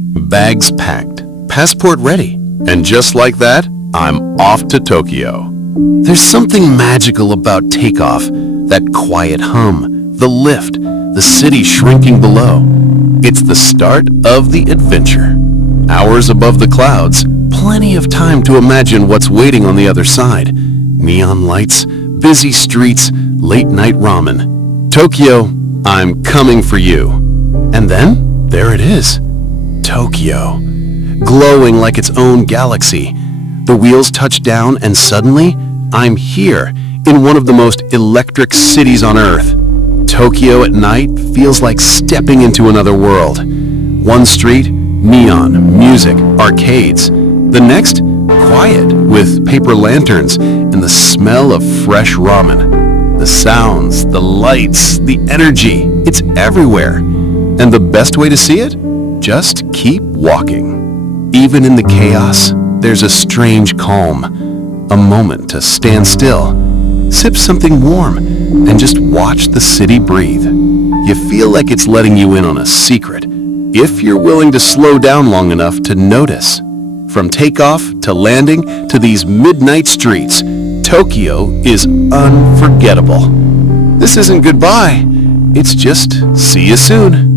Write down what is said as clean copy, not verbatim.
Bags packed, passport ready, and just like that, I'm off to Tokyo. There's something magical about takeoff, that quiet hum, the lift, the city shrinking below. It's the start of the adventure. Hours above the clouds, plenty of time to imagine what's waiting on the other side. Neon lights, busy streets, late-night ramen. Tokyo, I'm coming for you. And then, there it is. Tokyo, glowing like its own galaxy. The wheels touch down and suddenly, I'm here in one of the most electric cities on Earth. Tokyo at night feels like stepping into another world. One street, neon, music, arcades. The next, quiet with paper lanterns and the smell of fresh ramen. The sounds, the lights, the energy, it's everywhere. And the best way to see it? Just keep walking. Even in the chaos, there's a strange calm. A moment to stand still, sip something warm, and just watch the city breathe. You feel like it's letting you in on a secret, if you're willing to slow down long enough to notice. From takeoff to landing to these midnight streets, Tokyo is unforgettable. This isn't goodbye, it's just see you soon.